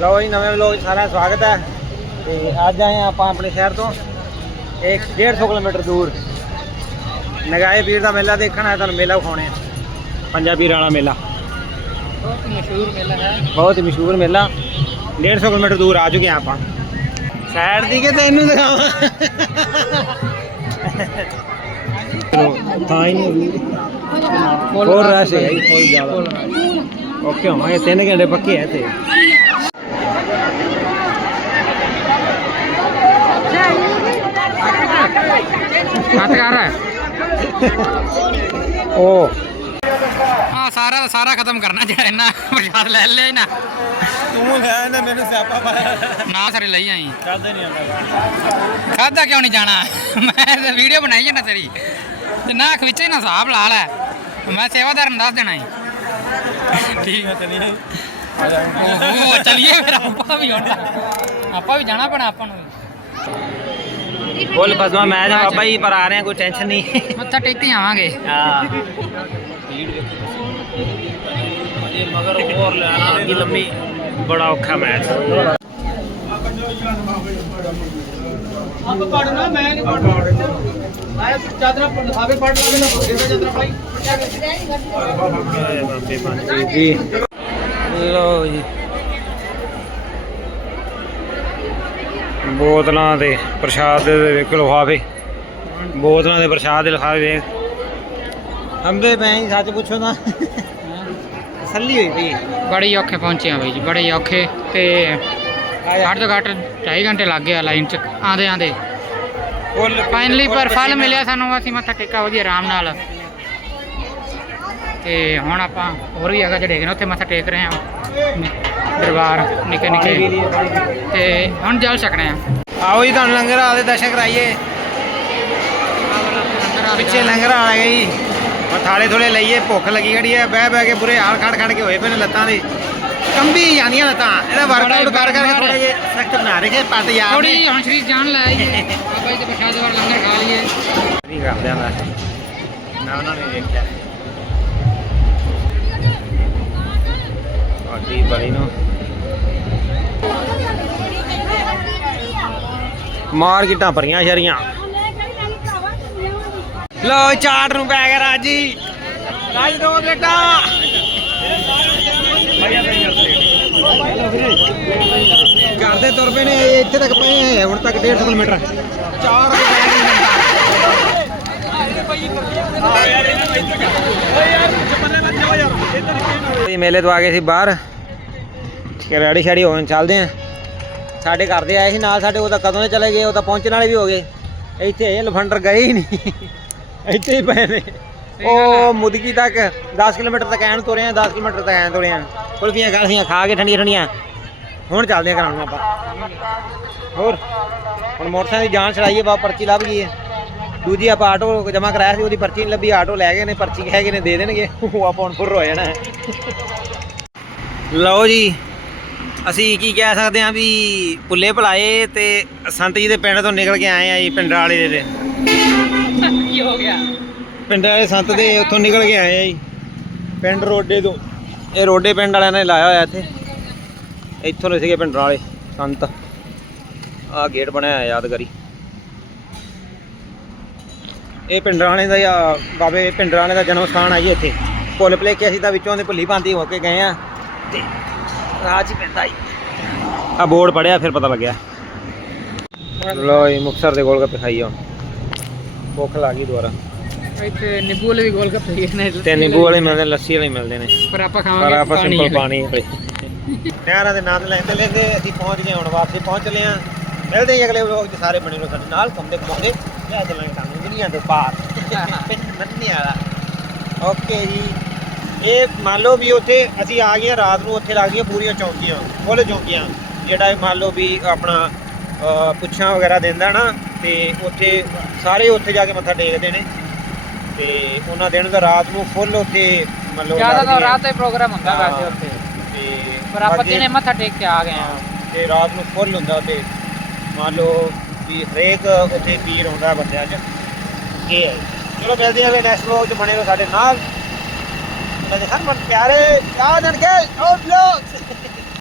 ਲਓ ਜੀ ਨਵੇਂ ਵਲੋਗ ਦਾ ਸਵਾਗਤ ਹੈ। ਤੇ ਅੱਜ ਆਏ ਹਾਂ ਆਪਾਂ ਆਪਣੇ ਸ਼ਹਿਰ ਤੋਂ ਇੱਕ 150 ਕਿਲੋਮੀਟਰ ਦੂਰ। ਨਗਾਏ ਪੀਰ ਦਾ ਮੇਲਾ ਦੇਖਣ ਆਇਆ ਤੁਹਾਨੂੰ ਮੇਲਾ ਵਿਖਾਉਣੇ ਆ। ਪੰਜਾਬੀ ਵਾਲਾ ਮੇਲਾ। ਬਹੁਤ ਮਸ਼ਹੂਰ ਮੇਲਾ ਹੈ। ਬਹੁਤ ਹੀ ਮਸ਼ਹੂਰ ਮੇਲਾ। 150 ਕਿਲੋਮੀਟਰ ਦੂਰ ਆ ਚੁੱਕੇ ਹਾਂ ਆਪਾਂ। ਸਾਈਡ ਦੀ ਕਿ ਤੈਨੂੰ ਦਿਖਾਵਾਂ? ਤਾਂ ਹੀ ਨਹੀਂ ਹੋਰ ਰਸ਼ ਹੈ ਬਹੁਤ ਜ਼ਿਆਦਾ ਓਕੇ ਹੋਵਾਂਗੇ। 3 ਘੰਟੇ ਪੱਕੇ ਹੈ ਤੇ ਹੱਥ ਕਰ ਰਹਾ ਉਹ ਹਾਂ ਸਾਰਾ ਦਾ ਸਾਰਾ ਖਤਮ ਕਰਨਾ ਜਿਹੜਾ ਇਹਨਾਂ ਪ੍ਰਸ਼ਾਦ ਲੈ ਲਿਆ ਨਾ। ਤੂੰ ਲੈ ਨਾ ਮੈਨੂੰ ਸਿਆਪਾ ਪਾਇਆ ਨਾ ਸਾਰੇ ਲਈ ਆਈ। ਕਰਦੇ ਨਹੀਂ ਆਉਂਦਾ ਖਾਦਾ ਕਿਉਂ ਨਹੀਂ ਜਾਣਾ? ਮੈਂ ਤਾਂ ਵੀਡੀਓ ਬਣਾਈ ਹੈ ਨਾ ਤੇਰੀ। ਤੇ ਨਾ ਅੱਖ ਵਿੱਚ ਹੀ ਨਾ ਹਿਸਾਬ ਲਾ ਲੈ। ਮੈਂ ਸੇਵਾਦਾਰ ਨੂੰ ਦੱਸ ਦੇਣਾ ਹੀ ਠੀਕ। ਹੈ ਚਲੀਏ ਓਹੋ ਚਲਿਏ ਫਿਰ ਆਪਾਂ ਵੀ ਹੁਣ। ਆਪਾਂ ਵੀ ਜਾਣਾ ਪੈਣਾ ਆਪਾਂ ਨੂੰ। ਬੋਲ ਫਸਵਾ ਮੈਂ ਜਾਂ ਬਾਬਾ ਜੀ ਪਰ ਆ ਰਹੇ ਆ ਕੋਈ ਟੈਨਸ਼ਨ ਨਹੀਂ। ਮੱਥਾ ਟੇਕ ਕੇ ਆਵਾਂਗੇ। ਹਾਂ। ਇਹ ਮਗਰ ਹੋਰ ਲੈਣਾ ਅੱਗੀ ਲੰਮੀ ਬੜਾ ਔਖਾ ਮੈਚ ਆਪ ਪੜਨਾ ਮੈਂ ਨਹੀਂ ਪੜਨਾ ਮੈਂ ਚਾਦਰਾ ਆਵੇ ਪੜ ਲਾਵੇ ਨਾ ਚਾਦਰਾ ਭਾਈ ਬਾਬੇ ਪੰਜ ਜੀ ਲੋ ਜੀ। ਬੋਤਲਾਂ ਦੇ ਪ੍ਰਸ਼ਾਦ ਦੇ ਵੇਖ ਲਿਫਾਫੇ। ਬੋਤਲਾਂ ਦੇ ਪ੍ਰਸ਼ਾਦ ਦੇ ਲਿਫਾਫੇ ਵੇਖ। ਅੰਬੇ ਮੈਂ ਸੱਚ ਪੁੱਛੋ ਨਾ ਸੱਲੀ ਹੋਈ ਪਈ ਬੜੀ ਔਖੇ ਪਹੁੰਚੇ ਆ ਬਾਈ ਜੀ ਬੜੇ ਔਖੇ ਤੇ ਘੱਟ ਤੋਂ ਘੱਟ 2.5 ਘੰਟੇ ਲੱਗ ਗਏ ਆ ਲਾਈਨ 'ਚ ਆਂਦੇ ਆਂਦੇ ਫਾਈਨਲੀ ਪਰ ਫਲ ਮਿਲਿਆ ਸਾਨੂੰ ਅਸੀਂ ਮੱਥਾ ਟੇਕਾ ਵਧੀਆ ਆਰਾਮ ਨਾਲ। ਤੇ ਹੁਣ ਆਪਾਂ ਹੋਰ ਵੀ ਜਗ੍ਹਾ ਜਿਹੜੇ ਹੈਗੇ ਨੇ ਉੱਥੇ ਮੱਥਾ ਟੇਕ ਰਹੇ ਹਾਂ। ਦਰਬਾਰ ਨਿੱਕੇ ਨਿੱਕੇ। ਤੇ ਹੁਣ ਜਲ ਛਕਣੇ ਆ। ਆਓ ਜੀ ਤੁਹਾਨੂੰ ਲੰਗਰ ਵਾਲੇ ਦਰਸ਼ਨ ਕਰਾਈਏ। ਪਿੱਛੇ ਲੰਗਰ ਆ ਗਿਆ ਜੀ। ਹੁਣ ਥਾਲੇ ਥੋੜੇ ਲਈਏ ਭੁੱਖ ਲੱਗੀ ਖੜੀ ਹੈ। ਬਹਿ ਬਹਿ ਕੇ ਬੁਰੇ ਹਾਲ ਖੜ ਖੜ ਕੇ ਹੋਏ ਪਏ ਨੇ ਲੱਤਾਂ ਦੇ। ਕੰਬੀ ਜਾਂਦੀਆਂ ਲੱਤਾਂ ਇਹਦਾ ਵਰਕਆਊਟ ਕਰ ਕਰਕੇ ਥੋੜੇ ਜੇ ਸਖਤ ਬਣਾ ਰਹੇ ਪੱਟ ਯਾਰ ਥੋੜੀ ਜਿਹੀ ਹੁਣ ਸ਼ਰੀਰ ਜਾਣ ਲੈ ਜੀ ਬਾਬਾ ਜੀ ਦੇ ਪ੍ਰਸ਼ਾਦ ਲੰਗਰ ਖਾ ਲਈਏ। ਨਹੀਂ ਕਰਦੇ ਆਂ ਨਾ ਉਹਨਾਂ ਨੇ ਦੇਖਿਆ ਮਾਰਕੀਟਾਂ ਭਰੀਆਂ ਸ਼ਰੀਆਂ। ਲੋ ਚਾਟ ਨੂੰ ਪੈ ਗਿਆ ਰਾਜੀ। ਰਾਜ ਦੋ ਬੇਟਾ। ਕਰਦੇ ਤੁਰ ਪਏ ਨੇ ਇੱਥੇ ਤੱਕ ਪਏ ਹੁਣ ਤੱਕ 150 ਕਿਲੋਮੀਟਰ ਚਾਰ ਵਜੇ ਮੇਲੇ ਤੋਂ ਆ ਗਏ ਸੀ ਬਾਹਰ। ਕਿ ਰੈਡੀ ਸ਼ੈਡੀ ਹੋਣ, ਚੱਲਦੇ ਆ। ਸਾਡੇ ਘਰ ਦੇ ਆਏ ਸੀ ਨਾਲ ਸਾਡੇ ਉਹ ਤਾਂ ਕਦੋਂ ਦੇ ਚਲੇ ਗਏ ਉਹ ਤਾਂ ਪਹੁੰਚਣ ਵਾਲੇ ਵੀ ਹੋ ਗਏ। ਇੱਥੇ ਇਹ ਲਫੰਡਰ ਗਏ ਹੀ ਨਹੀਂ। ਇੱਥੇ ਹੀ ਪਏ ਨੇ। ਉਹ ਮੁਦਕੀ ਤੱਕ 10 ਕਿਲੋਮੀਟਰ ਤੱਕ ਐਨ ਤੁਰੇ ਆ 10 ਕਿਲੋਮੀਟਰ ਤੱਕ ਐਨ ਤੁਰੇ ਆ। ਕੁਲਫੀਆਂ ਗਾਸੀਆਂ ਖਾ ਕੇ ਠੰਡੀਆਂ ਠੰਡੀਆਂ। ਹੁਣ ਚੱਲਦੇ ਆ ਨੂੰ ਆਪਾਂ। ਹੋਰ ਹੁਣ ਮੋਟਰਸਾਈਕਲ ਦੀ ਜਾਨ ਛੜਾਈਏ ਬਾ ਪਰਚੀ ਲੱਭ ਗਈ ਹੈ। ਦੂਜੀ ਆਪਾਂ ਆਟੋ ਜਮਾ ਕਰਾਇਆ ਸੀ ਉਹਦੀ ਪਰਚੀ ਨਹੀਂ ਲੱਭੀ ਆਟੋ ਲੈ ਗਏ ਨੇ ਪਰਚੀ ਕਹਿ ਗਏ ਨੇ ਦੇ ਦੇਣਗੇ। ਉਹ ਆਪਾਂ ਹੁਣ ਫੁਰ ਹੋ ਜਾਣਾ। ਲਓ ਜੀ ਅਸੀਂ ਕੀ ਕਹਿ ਸਕਦੇ ਹਾਂ ਵੀ ਪੁੱਲੇ ਭਲਾਏ ਤੇ ਸੰਤ ਜੀ ਦੇ ਪਿੰਡ ਤੋਂ ਨਿਕਲ ਕੇ ਆਏ ਆ ਜੀ ਪਿੰਡ ਵਾਲੇ ਦੇ। ਕੀ ਹੋ ਗਿਆ? ਪਿੰਡ ਵਾਲੇ ਸੰਤ ਦੇ ਉੱਥੋਂ ਨਿਕਲ ਕੇ ਆਏ ਆ ਜੀ। ਪਿੰਡ ਰੋਡੇ ਤੋਂ। ਇਹ ਰੋਡੇ ਪਿੰਡ ਵਾਲਿਆਂ ਨੇ ਲਾਇਆ ਹੋਇਆ ਇੱਥੇ। ਇੱਥੋਂ ਦੇ ਸੀਗੇ ਪਿੰਡ ਵਾਲੇ ਸੰਤ। ਆਹ ਗੇਟ ਬਣਿਆ ਯਾਦਗਾਰੀ। ਇਹ ਪਿੰਡ ਵਾਲੇ ਦਾ ਜਾਂ ਬਾਬੇ ਪਿੰਡ ਵਾਲੇ ਦਾ ਜਨਮ ਸਥਾਨ ਹੈ ਜੀ ਇੱਥੇ। ਪੁੱਲ ਭਲੇਖੇ ਅਸੀਂ ਤਾਂ ਵਿੱਚੋਂ ਦੇ ਭੁੱਲੀ ਭਾਂਤੀ ਹੋ ਕੇ ਗਏ ਆ। ਤੇ ਰਾਹ 'ਚ ਹੀ ਪੈਂਦਾ ਜੀ। ਆ ਬੋਰਡ ਪੜਿਆ ਫਿਰ ਪਤਾ ਲੱਗਿਆ। ਲੋ ਜੀ ਮੁਕਸਰ ਦੇ ਗੋਲ ਗੱਪੇ ਖਾਈ ਹੁਣ ਭੁੱਖ ਲੱਗ ਗਈ ਦੁਬਾਰਾ। ਇੱਥੇ ਨਿੰਬੂ ਵਾਲੇ ਵੀ ਗੋਲ ਗੱਪੇ ਨੇ ਤੇ ਨਿੰਬੂ ਵਾਲੇ ਮਿਲਦੇ ਲੱਸੀ ਵਾਲੇ ਮਿਲਦੇ ਨੇ। ਪਰ ਆਪਾਂ ਪਰ ਖਾਵਾਂਗੇ ਆਪਾਂ ਪਾਣੀ ਸਿੰਪਲ ਪਾਣੀ ਵਾਲੇ। ਨਹਿਰਾਂ ਦੇ ਆਨੰਦ ਲੈਂਦੇ ਲੈਂਦੇ ਅਸੀਂ ਪਹੁੰਚ ਗਏ ਹੁਣ ਵਾਪਸੀ ਪਹੁੰਚ ਚਲੇ ਆ ਮਿਲਦੇ ਹੀ ਅਗਲੇ ਵਲੋਗ 'ਚ ਸਾਰੇ ਬਣੇ ਰਹੋ ਸਾਡੇ ਨਾਲ ਘੁੰਮਦੇ ਘੁੰਮਾਉਂਦੇ ਲੈ ਚੱਲਾਂਗੇ ਤੁਹਾਨੂੰ ਦੁਨੀਆ ਦੇ ਪਾਰ ਨੰਨੀ ਵਾਲਾ ਓਕੇ ਜੀ। ਇਹ ਮੰਨ ਲਓ ਵੀ ਉੱਥੇ ਅਸੀਂ ਆ ਗਏ ਰਾਤ ਨੂੰ ਉੱਥੇ ਲੱਗ ਗਈਆਂ ਪੂਰੀਆਂ ਚੌਂਕੀਆਂ ਫੁੱਲ ਚੌਂਕੀਆਂ। ਜਿਹੜਾ ਇਹ ਮੰਨ ਲਓ ਵੀ ਆਪਣਾ ਪੁੱਛਾਂ ਵਗੈਰਾ ਦਿੰਦਾ ਨਾ ਤੇ ਉੱਥੇ ਸਾਰੇ ਉੱਥੇ ਜਾ ਕੇ ਮੱਥਾ ਟੇਕਦੇ ਨੇ। ਤੇ ਉਹਨਾਂ ਦਿਨ ਦਾ ਰਾਤ ਨੂੰ ਫੁੱਲ ਉੱਥੇ ਮੰਨ ਲਓ ਜ਼ਿਆਦਾ ਤਾਂ ਲੱਗਦੀਆਂ। ਰਾਤ ਦਾ ਪ੍ਰੋਗਰਾਮ ਹੁੰਦਾ। ਵੈਸੇ ਉੱਥੇ। ਤੇ ਪਰ ਆਪਾਂ ਦਿਨੇ ਮੱਥਾ ਟੇਕ ਕੇ ਆ ਗਏ ਆ ਤੇ ਰਾਤ ਨੂੰ ਫੁੱਲ ਹੁੰਦਾ ਤੇ ਮੰਨ ਲਓ ਵੀ ਹਰੇਕ ਉੱਥੇ ਪੀਰ ਹੁੰਦਾ ਬੰਦਿਆਂ 'ਚ। ਇਹ ਹੈ। ਚਲੋ ਮਿਲਦੇ ਹਾਂ ਨੈਕਸਟ ਵਲੌਗ 'ਚ ਬਣੇ ਰਹੋ ਸਾਡੇ ਨਾਲ। هرمن प्यारे यार लड़के और लोग